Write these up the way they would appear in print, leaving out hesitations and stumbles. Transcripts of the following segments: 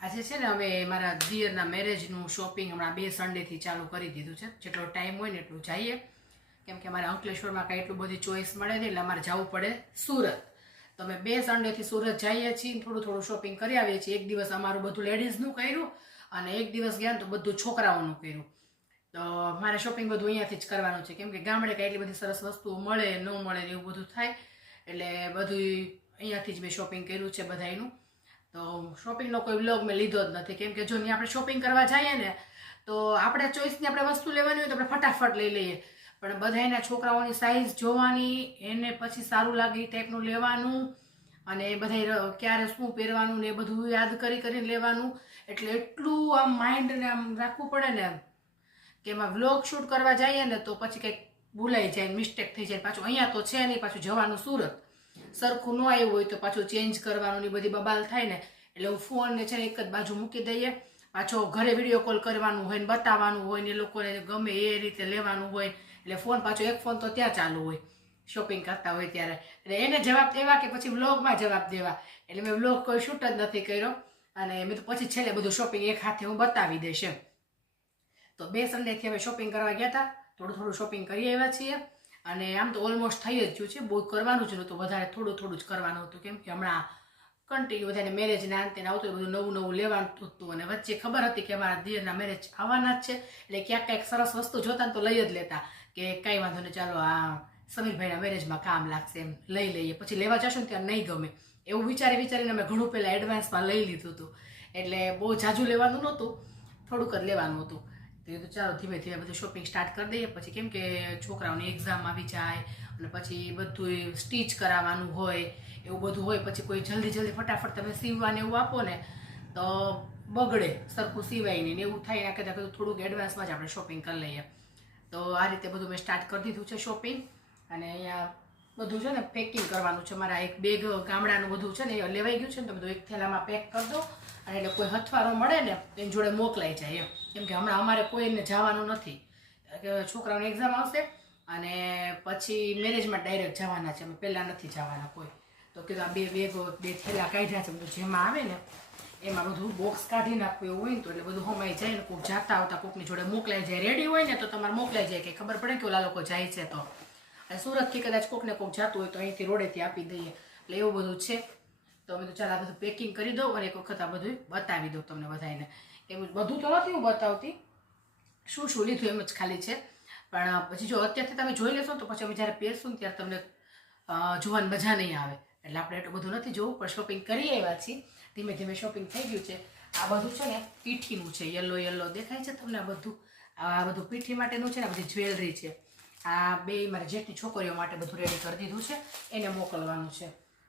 આજે છે ને અમે મારા દિયરના મેરેજનું શોપિંગ હમણાં 2 સન્ડેથી ચાલુ કરી દીધું છે. જેટલો ટાઈમ હોય ને એટલું જઈએ, કેમ કે અમારે અંકલેશ્વરમાં કાંઈ એટલું બધી ચોઈસ મળે નહીં, એટલે અમારે જવું પડે સુરત. તો અમે 2 સન્ડેથી સુરત જઈએ છીએ, થોડું થોડું શોપિંગ કરી આવીએ છીએ. એક દિવસ અમારું બધું લેડીઝનું કર્યું અને એક દિવસ ગયા ને તો બધું છોકરાઓનું કર્યું. તો મારે શોપિંગ બધું અહીંયાથી જ કરવાનું છે, કેમ કે ગામડે કાંઈ એટલી બધી સરસ વસ્તુઓ મળે ન મળે એવું બધું થાય, એટલે બધું અહીંયાથી જ મેં શોપિંગ કર્યું છે બધાયનું. તો શોપિંગનો કોઈ વ્લોગ મેં લીધો જ નથી, કેમ કે જો આપણે શોપિંગ કરવા જઈએ ને તો આપણે ચોઈસની આપણે વસ્તુ લેવાની હોય તો આપણે ફટાફટ લઈ લઈએ, પણ બધાયના છોકરાઓની સાઇઝ જોવાની, એને પછી સારું લાગે એ ટાઈપનું લેવાનું, અને બધાય ક્યારે શું પહેરવાનું ને એ બધું યાદ કરીને લેવાનું. એટલે એટલું આમ માઇન્ડને આમ રાખવું પડે ને કે એમાં વ્લોગ શૂટ કરવા જઈએ ને તો પછી કંઈક ભૂલાઈ જાય, મિસ્ટેક થઈ જાય. પાછું અહીંયા તો છે નહીં, પાછું જવાનું સુરત, સરખું ન આવ્યું હોય તો પાછું ચેન્જ કરવાનું ને બધી બબાલ થાય ને, એટલે હું ફોનને છે ને એક જ બાજુ મૂકી દઈએ. પાછો ઘરે વિડીયો કોલ કરવાનું હોય ને બતાવવાનું હોય ને એ લોકોને ગમે એ રીતે લેવાનું હોય, એટલે ફોન પાછો એક ફોન તો ત્યાં ચાલુ હોય શોપિંગ કરતા હોય ત્યારે, એટલે એને જવાબ દેવા કે પછી વ્લોગમાં જવાબ દેવા, એટલે મેં વ્લોગ કોઈ શૂટ જ નથી કર્યો. અને મેં તો પછી છેલ્લે બધું શોપિંગ એક હાથે હું બતાવી દઈશ એમ. તો 2 સન્ડેથી હવે શોપિંગ કરવા ગયા હતા, થોડું થોડું શોપિંગ કરી આવ્યા છીએ. અને આમ તો ઓલમોસ્ટ થઈ જ ગયું છે, બહુ કરવાનું જ નહોતું, વધારે થોડું થોડું જ કરવાનું હતું, કેમ કે હમણાં કન્ટિન્યુ બધાને મેરેજના અંતે આવતું બધું નવું નવું લેવાનું હતું. અને વચ્ચે ખબર હતી કે અમારા દિયરના મેરેજ આવવાના જ છે, એટલે ક્યાંક કંઈક સરસ વસ્તુ જોતા ને તો લઈ જ લેતા કે કાંઈ વાંધો નહીં, ચાલો આ સમીરભાઈના મેરેજમાં કામ લાગશે એમ લઈ લઈએ, પછી લેવા જશું ને ત્યાં નહીં ગમે એવું વિચારીને અમે ઘણું પહેલાં એડવાન્સમાં લઈ લીધું હતું. એટલે બહુ જાજુ લેવાનું નહોતું, થોડુંક જ લેવાનું હતું. તો ચાલો ધીમે ધીમે બધું શોપિંગ સ્ટાર્ટ કરી દઈએ, પછી કેમ કે છોકરાઓની એક્ઝામ આવી જાય અને પછી બધું સ્ટીચ કરાવવાનું હોય, એવું બધું હોય, પછી કોઈ જલ્દી ફટાફટ તમે સીવવાને એવું આપો ને તો બગડે, સરખું સીવાય નહીં ને એવું થાય. એના કરતાં થોડુંક એડવાન્સમાં જ આપણે શોપિંગ કરી લઈએ. તો આ રીતે બધું મેં સ્ટાર્ટ કરી દીધું છે શોપિંગ. અને અહીંયા બધું છે ને પેકિંગ કરવાનું છે. મારા એક બેગ ગામડાનું બધું છે ને એ લેવાઈ ગયું છે ને, તો બધું એક થેલામાં પેક કરી દો, અને એટલે કોઈ હથવારો મળે ને તો એની જોડે મોકલાઈ જાય એમ. કેમ કે હમણાં અમારે કોઈને જવાનું નથી, કે છોકરાઓની એક્ઝામ આવશે અને પછી મેરેજમાં ડાયરેક્ટ જવાના છે, અમે પહેલાં નથી જવાના કોઈ. તો કીધું આ 2 બેગો 2 થેલા કાઢ્યા છે, બધું જેમાં આવે ને એમાં બધું બોક્સ કાઢી નાખવું એવું હોય ને, તો એટલે બધું હમાઈ જાય ને કોઈક જાતા આવતા કોઈકની જોડે મોકલાઈ જાય. રેડી હોય ને તો તમારે મોકલાઈ જાય, કે ખબર પડે કે ઓલા લોકો જાય છે. તો અને સુરતથી કદાચ કોકને કોક જતું હોય તો અહીંથી રોડેથી આપી દઈએ, એટલે એવું બધું છે. તો અમે તો ચાલ આ બધું પેકિંગ કરી દઉં અને એક વખત આ બધું બતાવી દઉં તમને બધાને. એવું બધું તો નથી હું બતાવતી શું શું લીધું એમ જ ખાલી છે, પણ પછી જો અત્યારથી તમે જોઈ લેશો તો પછી અમે જ્યારે પહેરશું ને ત્યારે તમને જોવાની મજા નહીં આવે, એટલે આપણે એટલું બધું નથી જોવું. પણ શોપિંગ કરી આવ્યા છીએ, ધીમે ધીમે શોપિંગ થઈ ગયું છે. આ બધું છે ને પીઠીનું છે, યલો દેખાય છે તમને? આ બધું પીઠી માટેનું છે ને, આ બધી જ્વેલરી છે. આ 2 મારા જેટલી છોકરીઓ માટે બધું રેડી કરી દીધું છે, એને મોકલવાનું છે.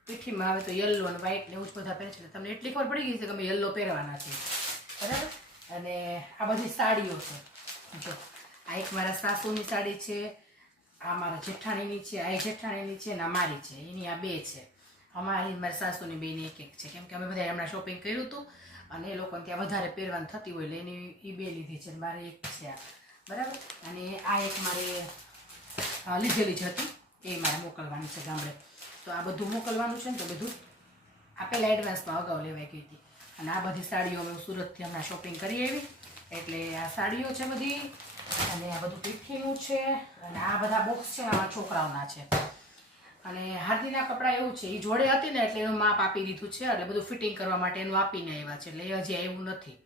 પીઠીમાં આવે તો યલો અને વ્હાઈટ ને એવું જ બધા પહેરે છે, તમને એટલી ખબર પડી ગઈ છે કે અમે યલો પહેરવાના છીએ, બરાબર. અને આ બધી સાડીઓ છે, જો આ એક મારા સાસુની સાડી છે, આ મારા જેઠાણીની છે, આ જેઠાણીની છે ને આ મારી છે, એની આ 2 છે. અમારી મારી સાસુની 2ની એક છે, કેમ કે અમે બધા હમણાં શોપિંગ કર્યું હતું અને એ લોકોને ત્યાં વધારે પહેરવાની થતી હોય એટલે એની એ 2 લીધી છે, મારે એક છે આ, બરાબર. અને આ એક મારે લીધેલી જ હતી, એ મારે મોકલવાની છે ગામડે. તો આ બધું મોકલવાનું છે ને, તો બધું આ પહેલાં એડવાન્સમાં અગાઉ લેવાઈ ગઈ હતી. અને આ બધી સાડીઓ અમે સુરતથી હમણાં શોપિંગ કરી આવી, એટલે આ સાડીઓ છે બધી, અને આ બધું પીઠીનું છે, અને આ બધા બોક્સ છે આમાં છોકરાઓના છે. અને હાર્દીના કપડાં એવું છે, એ જોડે હતી ને એટલે એનું માપ આપી દીધું છે, એટલે બધું ફિટિંગ કરવા માટે એનું આપીને આવ્યા છે, એટલે એ હજી આવ્યું નથી,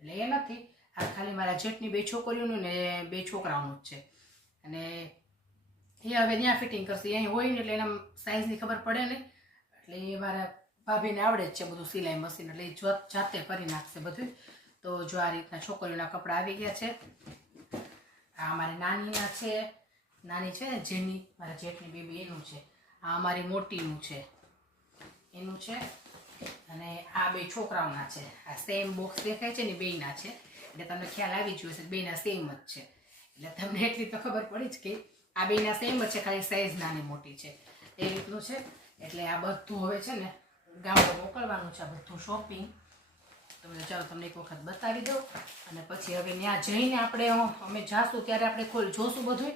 એટલે એ નથી. આ ખાલી મારા જેઠની 2 છોકરીઓનું ને 2 છોકરાઓનું જ છે. અને એ હવે ત્યાં ફિટિંગ કરશે, અહીં હોય ને એટલે એના સાઇઝની ખબર પડે ને, એટલે એ મારા ભાભીને આવડે જ છે બધું સિલાઈ મશીન, એટલે એ જાતે કરી નાખશે બધું. તો જો આ રીતના છોકરીઓના કપડાં આવી ગયા છે. આ અમારી નાનીના છે, નાની છે ને જેની મારા જેઠની બેબી એનું છે. આ અમારી મોટીનું છે, એનું છે. અને આ 2 છોકરાઓના છે. આ સેમ બોક્સ દેખાય છે ને 2ના છે, એટલે તમને ખ્યાલ આવી જ હશે 2ના સેમ જ છે, એટલે તમને એટલી તો ખબર પડી જ કે આ 2ના સેમ જ છે, ખાલી સાઈઝ નાની મોટી છે, એ રીતનું છે. એટલે આ બધું હવે છે ને ગામડે મોકલવાનું છે, આ બધું શોપિંગ. તો ચાલો તમને એક વખત બતાવી દઉં, અને પછી હવે ત્યાં જઈને અમે જાશું ત્યારે આપણે જોશું બધું.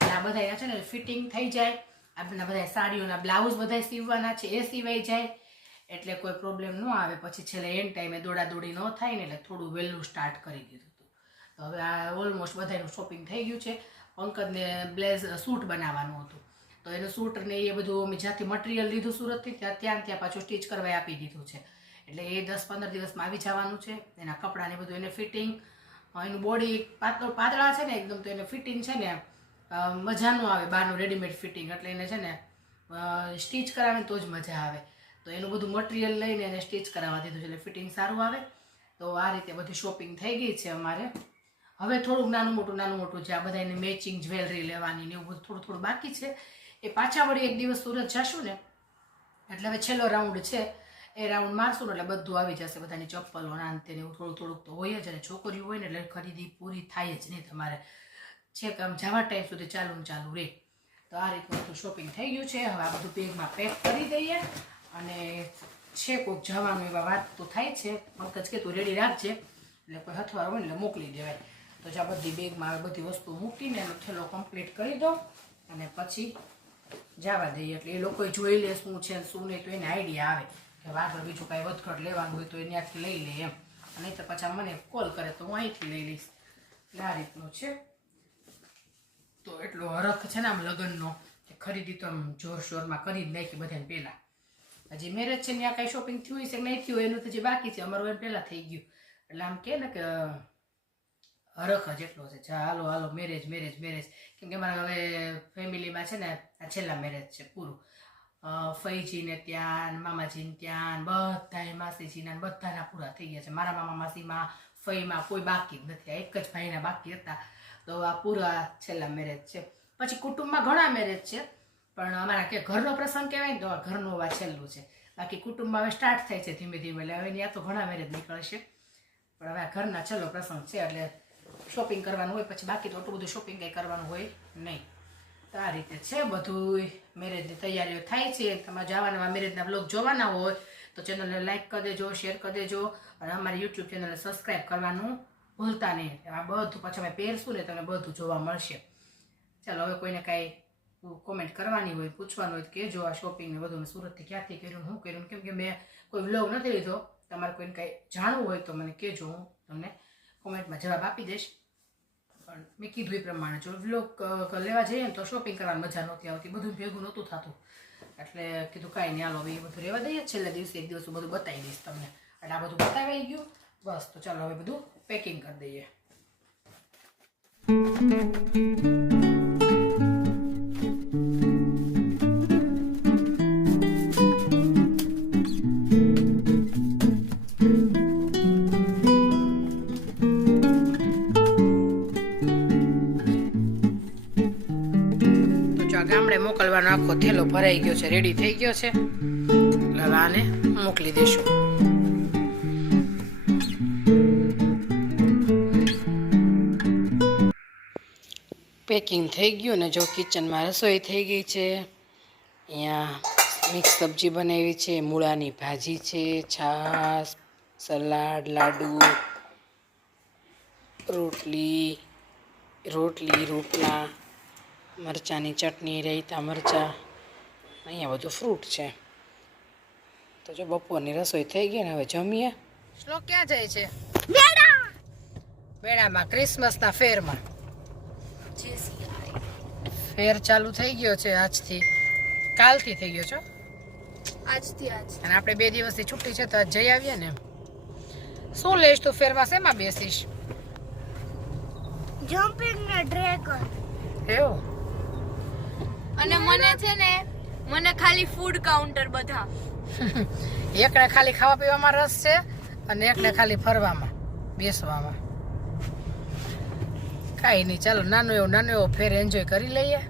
અને આ બધા છે ને ફિટિંગ થઈ જાય, આપણા બધા સાડીઓના બ્લાઉઝ બધા સીવવાના છે, એ સીવાઈ જાય, એટલે કોઈ પ્રોબ્લેમ ન આવે. પછી છેલ્લે એન્ડ ટાઈમે દોડાદોડી ન થાય ને એટલે થોડું વહેલું સ્ટાર્ટ કરી દીધું હતું. તો હવે આ ઓલમોસ્ટ બધાનું શોપિંગ થઈ ગયું છે. પંકજને બ્લેઝ સૂટ બનાવવાનું હતું, તો એનું સૂટ ને એ બધું અમે જ્યાંથી મટીરિયલ લીધું સુરતથી ત્યાં પાછું સ્ટીચ કરવા આપી દીધું છે. એટલે એ 10-15 દિવસમાં આવી જવાનું છે. એના કપડાને બધું એને ફિટિંગ, એનું બોડી પાતળા છે ને એકદમ, તો એને ફિટિંગ છે ને મજા ન આવે બહારનું રેડીમેડ ફિટિંગ, એટલે એને છે ને સ્ટીચ કરાવે તો જ મજા આવે. તો એનું બધું મટીરિયલ લઈને એને સ્ટીચ કરાવવા દીધું છે એટલે ફિટિંગ સારું આવે. તો આ રીતે બધી શોપિંગ થઈ ગઈ છે અમારે. હવે થોડુંક નાનું મોટું જે આ બધા એને મેચિંગ જ્વેલરી લેવાની ને એવું બધું થોડું બાકી છે. એ પાછા વળી એક દિવસ સુરત જશું ને એટલે હવે છેલ્લો રાઉન્ડ છે, એ રાઉન્ડ મારશું ને એટલે બધું આવી જશે. બધાની ચપ્પલો નાનતે ને એવું થોડુંક તો હોય જ, અને છોકરીઓ હોય ને એટલે ખરીદી પૂરી થાય જ નહીં તમારે, છેક આમ જવા ટાઈમ સુધી ચાલુ રહે. તો આ રીતનું બધું શોપિંગ થઈ ગયું છે. હવે આ બધું બેગમાં પેક કરી દઈએ, અને છે કોઈક જવાનું એવા વાત તો થાય છે. પંકજ કે તું રેડી રાખજે, એટલે કોઈ હથવાર હોય ને એટલે મોકલી દેવાય. તો જ્યાં બધી બેગમાં હવે બધી વસ્તુ મૂકીને એનો થેલો કમ્પ્લીટ કરી દો, અને પછી જવા દઈએ. એટલે એ લોકોએ જોઈ લે શું છે શું નહીં, તો એને આઈડિયા આવે કે આગળ બીજું કાંઈ વધઘટ લેવાનું હોય તો એ ત્યાંથી લઈ લે એમ. અને તો પછી મને કોલ કરે તો હું અહીંથી લઈ લઈશ. એટલે આ રીતનું છે. તો એટલો હરખ છે ને આમ લગ્નનો, કે ખરીદી તો આમ જોરશોરમાં કરી જ નાખી બધાને પહેલાં. હજી મેરેજ છે ત્યાં કાંઈ શોપિંગ થયું છે કે નહીં થયું એનું તો જે બાકી છે, અમારું એમ પહેલાં થઈ ગયું. એટલે આમ કહે ને કે હરખ જ એટલો છે. હાલો મેરેજ. કેમ કે મારા હવે ફેમિલીમાં છે ને આ છેલ્લા મેરેજ છે પૂરું. ફઈજીને ત્યાં, મામાજીને ત્યાં, બધાએ માસીજીના બધાના પૂરા થઈ ગયા છે. મારા મામા માસીમાં, ફઈમાં કોઈ બાકી જ નથી. આ એક જ ભાઈના બાકી હતા. તો આ પૂરા છેલ્લા મેરેજ છે. પછી કુટુંબમાં ઘણા મેરેજ છે, પણ અમારા કે ઘરનો પ્રસંગ કહેવાય ને તો આ ઘરનું આ છેલ્લું છે. બાકી કુટુંબમાં હવે સ્ટાર્ટ થાય છે ધીમે ધીમે, એટલે હવે ત્યાં તો ઘણા મેરેજ નીકળશે. પણ હવે આ ઘરના છેલ્લો પ્રસંગ છે એટલે શોપિંગ કરવાનું હોય. પછી બાકી તો એટલું બધું શોપિંગ કંઈ કરવાનું હોય નહીં. તો આ રીતે છે બધું. મેરેજની તૈયારીઓ થાય છે. તમારે જવાના મેરેજના બ્લોગ જોવાના હોય તો ચેનલને લાઈક કરી દેજો, શેર કરી દેજો, અને અમારી યુટ્યુબ ચેનલને સબસ્ક્રાઈબ કરવાનું ભૂલતા નહીં. આ બધું પછી અમે પહેરશું ને તમને બધું જોવા મળશે. ચાલો, હવે કોઈને કાંઈ કોમેન્ટ કરવાની હોય, પૂછવાનું હોય તો કહેજો. આ શોપિંગ ને બધું સુરતથી ક્યાંથી કર્યું, શું કર્યું, કેમ કે મેં કોઈ વ્લોગ નથી લીધો. તમારે કોઈને કાંઈ જાણવું હોય તો મને કહેજો, હું તમને કોમેન્ટમાં જવાબ આપી દઈશ. પણ મેં કીધું એ પ્રમાણે જો વ્લોગ લેવા જઈએ ને તો શોપિંગ કરવાની મજા નહોતી આવતી, બધું ભેગું નહોતું થતું. એટલે કીધું કાંઈ નહીં, હાલો હવે એ બધું રહેવા દઈએ. છેલ્લા દિવસે એક દિવસ બધું બતાવી દઈશ તમને. એટલે આ બધું બતાવાઈ ગયું બસ. તો ચાલો હવે બધું પેકિંગ કરી દઈએ. ગામડે મોકલવાનો આખો થેલો ભરાઈ ગયો છે, રેડી થઈ ગયો છે. એટલે હવે આને મોકલી દઈશું. પેકિંગ થઈ ગયું ને જો કિચનમાં રસોઈ થઈ ગઈ છે. અહીંયા મિક્સ સબ્જી બનાવી છે, મૂળાની ભાજી છે, છાશ, સલાડ, લાડુ, રોટલા, મરચાંની ચટણી, રાયતા મરચાં, અહીંયા બધું ફ્રૂટ છે. તો જો બપોરની રસોઈ થઈ ગઈ ને હવે જમીએ. શ્લોક ક્યાં જાય છે? મેળામાં, ક્રિસમસના ફેરમાં. ફેર ચાલુ થઈ ગયો છે આજથી, કાલથી થઈ ગયો છો આજથી. અને આપણે 2 દિવસની છુટ્ટી છે તો આજ જઈ આવીએ ને. શું લઈશ તું ફેરમાં? શેમાં બેસીશ? જમ્પિંગ ને ડ્રેગન. એવું? અને મને છે ને, મને ખાલી ફૂડ કાઉન્ટર બધા. એકને ખાલી ખાવા પીવામાં રસ છે, અને એકને ખાલી ફરવામાં બેસવામાં. કાંઈ નહીં, ચાલો નાનો એવો ફેર એન્જોય કરી લઈએ.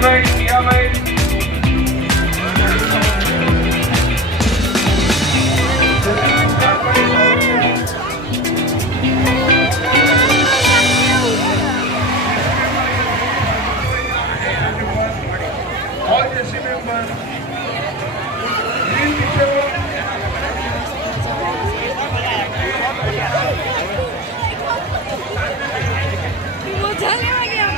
દિલીપભાઈ મિયાભાઈ all the SC members, please be મજા લેવા ગયા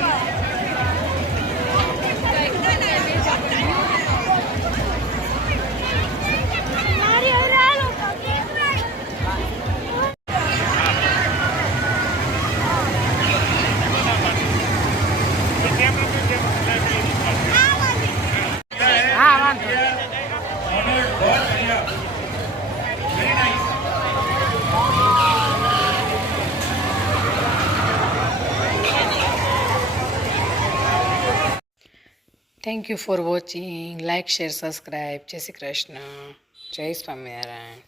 હા વાંધો honored God here. Very nice. Thank you for watching like share subscribe જય શ્રી કૃષ્ણ જય સ્વામિનારાયણ